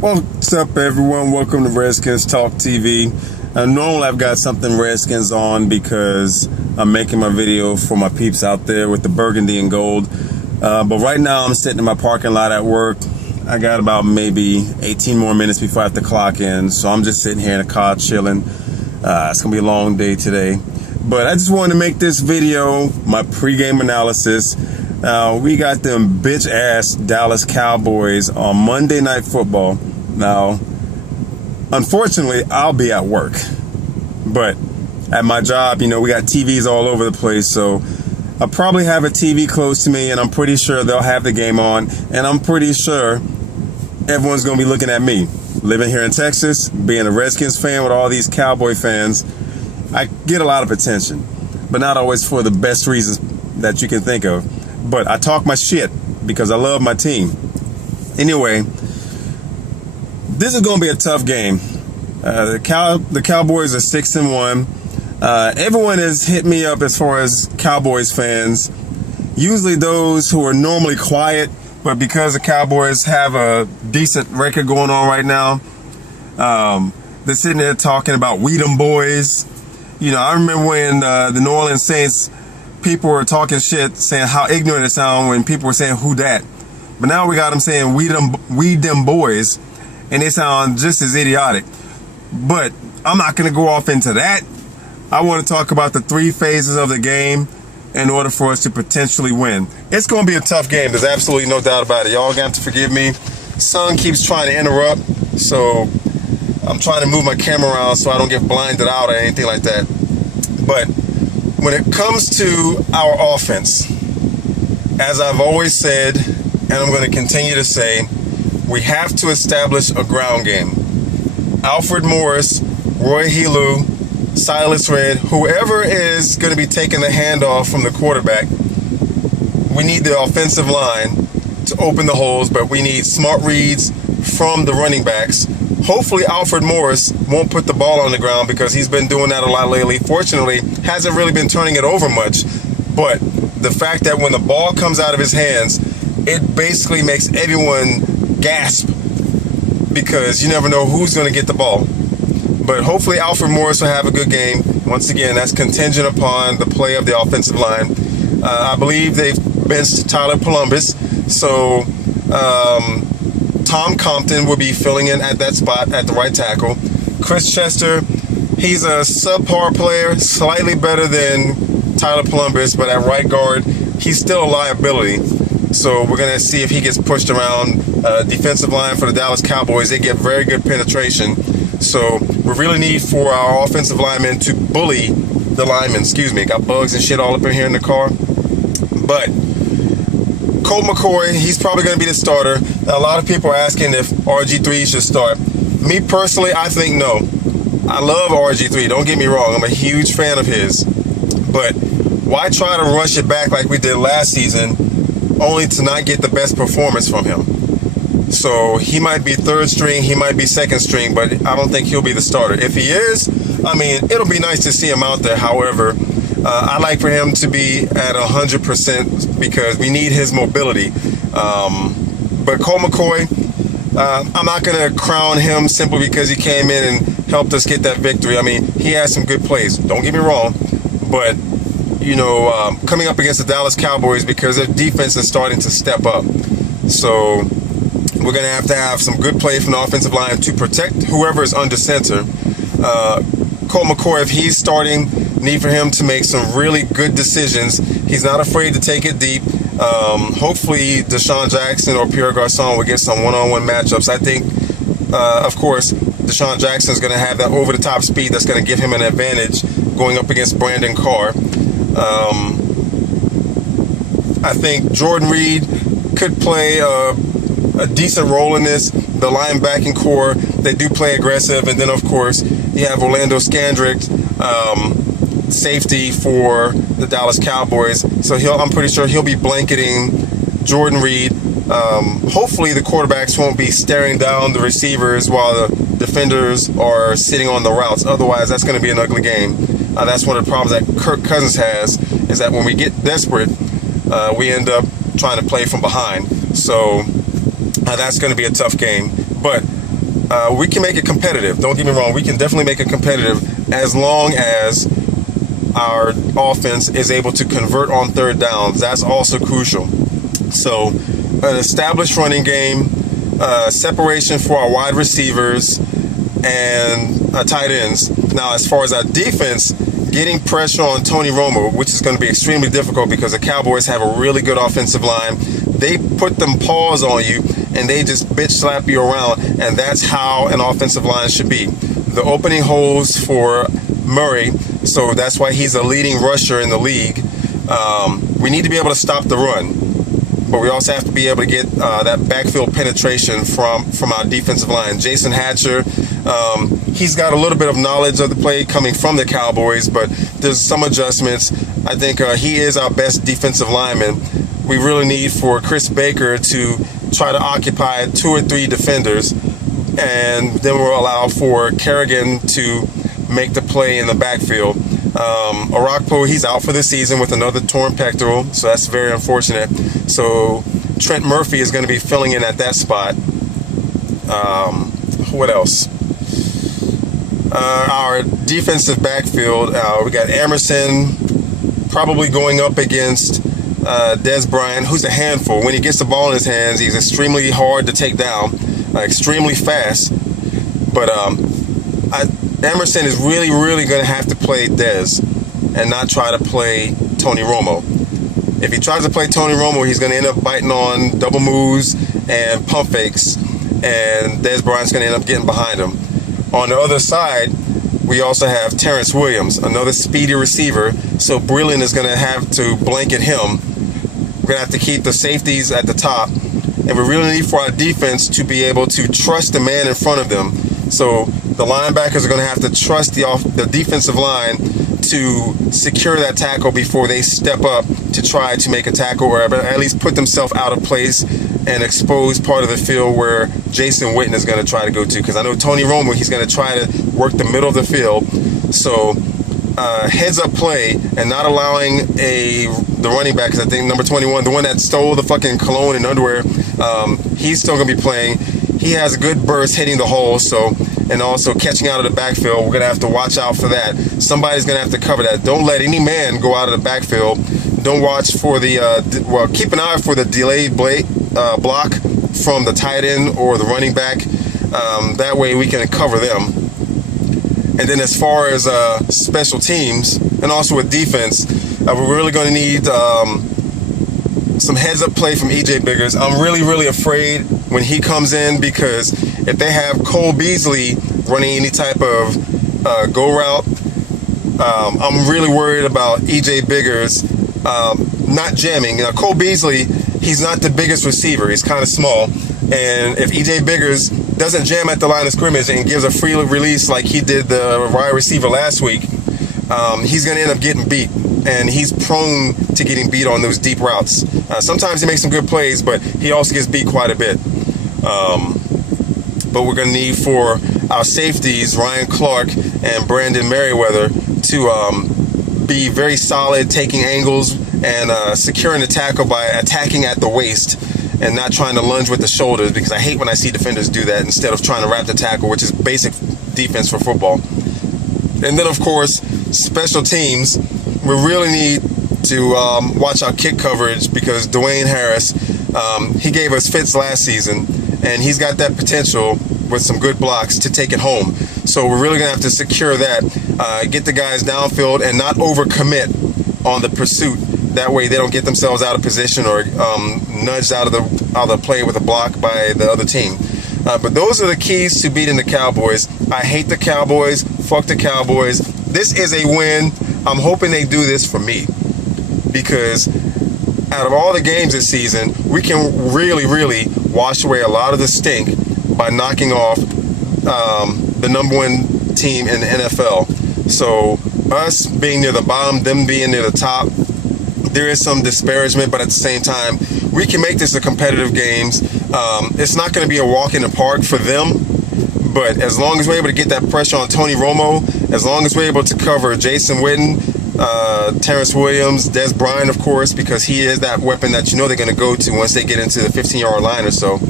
What's up, everyone? Welcome to Redskins Talk TV. Normally I've got something Redskins on because I'm making my video for my peeps out there with the burgundy and gold. But right now I'm sitting in my parking lot at work. I got about maybe 18 more minutes before I have to clock in, so I'm just sitting here in the car chilling. It's gonna be a long day today, but I just wanted to make this video, my pregame analysis. We got them bitch-ass Dallas Cowboys on Monday Night Football. Now, unfortunately, I'll be at work, but at my job, we got TVs all over the place, so I'll probably have a TV close to me, and I'm pretty sure they'll have the game on, and I'm pretty sure everyone's going to be looking at me. Living here in Texas, being a Redskins fan with all these Cowboy fans, I get a lot of attention, but not always for the best reasons that you can think of. But I talk my shit because I love my team. Anyway, this is going to be a tough game. The Cowboys are 6-1. Everyone has hit me up as far as Cowboys fans. Usually those who are normally quiet, but because the Cowboys have a decent record going on right now, they're sitting there talking about "we them boys." I remember when the New Orleans Saints, people were talking shit, saying how ignorant it sounded when people were saying "who dat," but now we got them saying "we them boys," and they sound just as idiotic. But I'm not going to go off into that. I want to talk about the three phases of the game in order for us to potentially win. It's going to be a tough game. There's absolutely no doubt about it. Y'all got to forgive me. Sun keeps trying to interrupt, so I'm trying to move my camera around so I don't get blinded out or anything like that. But when it comes to our offense, as I've always said, and I'm going to continue to say, we have to establish a ground game. Alfred Morris, Roy Helu, Silas Red, whoever is going to be taking the handoff from the quarterback, we need the offensive line to open the holes, but we need smart reads from the running backs. Hopefully Alfred Morris won't put the ball on the ground because he's been doing that a lot lately. Fortunately, hasn't really been turning it over much, but the fact that when the ball comes out of his hands, it basically makes everyone gasp because you never know who's going to get the ball. But hopefully Alfred Morris will have a good game. Once again, that's contingent upon the play of the offensive line. I believe they've benched Tyler Columbus, so Tom Compton will be filling in at that spot at the right tackle. Chris Chester, he's a subpar player, slightly better than Tyler Columbus, but at right guard, he's still a liability. So we're going to see if he gets pushed around. Defensive line for the Dallas Cowboys, they get very good penetration. So we really need for our offensive linemen to bully the linemen. Excuse me, got bugs and shit all up in here in the car. But Colt McCoy, he's probably going to be the starter. A lot of people are asking if RG3 should start. Me personally, I think no. I love RG3, don't get me wrong. I'm a huge fan of his. But why try to rush it back like we did last season only to not get the best performance from him? So he might be third string, he might be second string, but I don't think he'll be the starter. If he is, it'll be nice to see him out there. However, I'd like for him to be at 100% because we need his mobility. But Colt McCoy, I'm not going to crown him simply because he came in and helped us get that victory. He had some good plays, don't get me wrong, but coming up against the Dallas Cowboys because their defense is starting to step up. So we're going to have some good play from the offensive line to protect whoever is under center. Colt McCoy, if he's starting, need for him to make some really good decisions. He's not afraid to take it deep. Hopefully Deshaun Jackson or Pierre Garçon will get some one-on-one matchups. I think, of course, Deshaun Jackson is going to have that over-the-top speed that's going to give him an advantage going up against Brandon Carr. I think Jordan Reed could play a decent role in this. The linebacking core, they do play aggressive. And then, of course, you have Orlando Scandrick, safety for the Dallas Cowboys. So I'm pretty sure he'll be blanketing Jordan Reed. Hopefully the quarterbacks won't be staring down the receivers while the defenders are sitting on the routes. Otherwise, that's going to be an ugly game. That's one of the problems that Kirk Cousins has, is that when we get desperate, we end up trying to play from behind. So that's going to be a tough game. But we can make it competitive. Don't get me wrong. We can definitely make it competitive as long as our offense is able to convert on third downs. That's also crucial. So an established running game, separation for our wide receivers and tight ends. Now, as far as our defense, getting pressure on Tony Romo, which is going to be extremely difficult because the Cowboys have a really good offensive line. They put them paws on you and they just bitch slap you around, and that's how an offensive line should be. The opening holes for Murray, so that's why he's a leading rusher in the league. We need to be able to stop the run, but we also have to be able to get that backfield penetration from our defensive line. Jason Hatcher, he's got a little bit of knowledge of the play coming from the Cowboys, but there's some adjustments. I think he is our best defensive lineman. We really need for Chris Baker to try to occupy 2 or 3 defenders, and then we'll allow for Kerrigan to make the play in the backfield. Orakpo, he's out for the season with another torn pectoral, so that's very unfortunate. So Trent Murphy is going to be filling in at that spot. What else? Our defensive backfield, we got Emerson probably going up against Des Bryant, who's a handful. When he gets the ball in his hands, he's extremely hard to take down, extremely fast. But Emerson is really going to have to play Des and not try to play Tony Romo. If he tries to play Tony Romo, he's going to end up biting on double moves and pump fakes, and Des Bryant's going to end up getting behind him. On the other side, we also have Terrence Williams, another speedy receiver, so Brilliant is going to have to blanket him. We're going to have to keep the safeties at the top, and we really need for our defense to be able to trust the man in front of them. So the linebackers are going to have to trust the defensive line to secure that tackle before they step up to try to make a tackle, or at least put themselves out of place and expose part of the field where Jason Witten is going to try to go to. Because I know Tony Romo, he's going to try to work the middle of the field. So heads up play and not allowing the running back, because I think number 21, the one that stole the fucking cologne and underwear, he's still going to be playing. He has a good burst hitting the hole, so, and also catching out of the backfield. We're going to have to watch out for that. Somebody's going to have to cover that. Don't let any man go out of the backfield. Don't watch for keep an eye for the delayed block from the tight end or the running back. That way we can cover them. And then as far as special teams and also with defense, we're really going to need some heads-up play from E.J. Biggers. I'm really afraid when he comes in, because if they have Cole Beasley running any type of go route, I'm really worried about E.J. Biggers not jamming. Now, Cole Beasley, he's not the biggest receiver. He's kind of small. And if E.J. Biggers doesn't jam at the line of scrimmage and gives a free release like he did the wide receiver last week, he's going to end up getting beat. And he's prone to getting beat on those deep routes. Sometimes he makes some good plays, but he also gets beat quite a bit. But we're going to need for our safeties, Ryan Clark and Brandon Merriweather, to be very solid, taking angles and securing the tackle by attacking at the waist and not trying to lunge with the shoulders, because I hate when I see defenders do that instead of trying to wrap the tackle, which is basic defense for football. And then, of course, special teams. We really need to watch our kick coverage, because Dwayne Harris, he gave us fits last season, and he's got that potential with some good blocks to take it home. So we're really going to have to secure that, get the guys downfield and not overcommit on the pursuit. That way they don't get themselves out of position or nudged out of the play with a block by the other team. But those are the keys to beating the Cowboys. I hate the Cowboys. Fuck the Cowboys. This is a win. I'm hoping they do this for me, because out of all the games this season, we can really wash away a lot of the stink by knocking off the #1 team in the NFL. So us being near the bottom, them being near the top, there is some disparagement, but at the same time, we can make this a competitive games. It's not going to be a walk in the park for them, but as long as we're able to get that pressure on Tony Romo, as long as we're able to cover Jason Witten, Terrence Williams, Des Bryant, of course, because he is that weapon that you know they're going to go to once they get into the 15-yard line or so.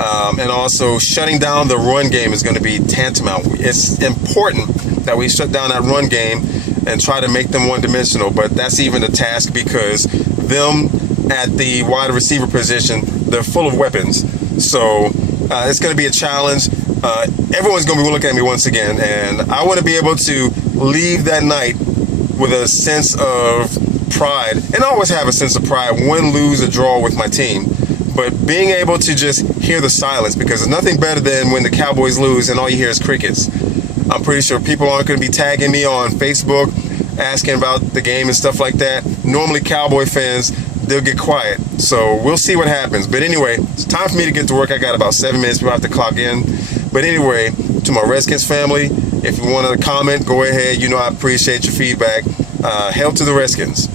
And also shutting down the run game is going to be tantamount. It's important that we shut down that run game and try to make them one-dimensional, but that's even a task because them at the wide receiver position, they're full of weapons. So it's going to be a challenge. Everyone's going to be looking at me once again, and I want to be able to leave that night with a sense of pride, and I always have a sense of pride, win, lose, or draw with my team. But being able to just hear the silence, because there's nothing better than when the Cowboys lose and all you hear is crickets. I'm pretty sure people aren't going to be tagging me on Facebook, asking about the game and stuff like that. Normally Cowboy fans, they'll get quiet. So we'll see what happens. But anyway, it's time for me to get to work. I got about 7 minutes before I have to clock in. But anyway, to my Redskins family, if you want to comment, go ahead. You know I appreciate your feedback. Hail to the Redskins.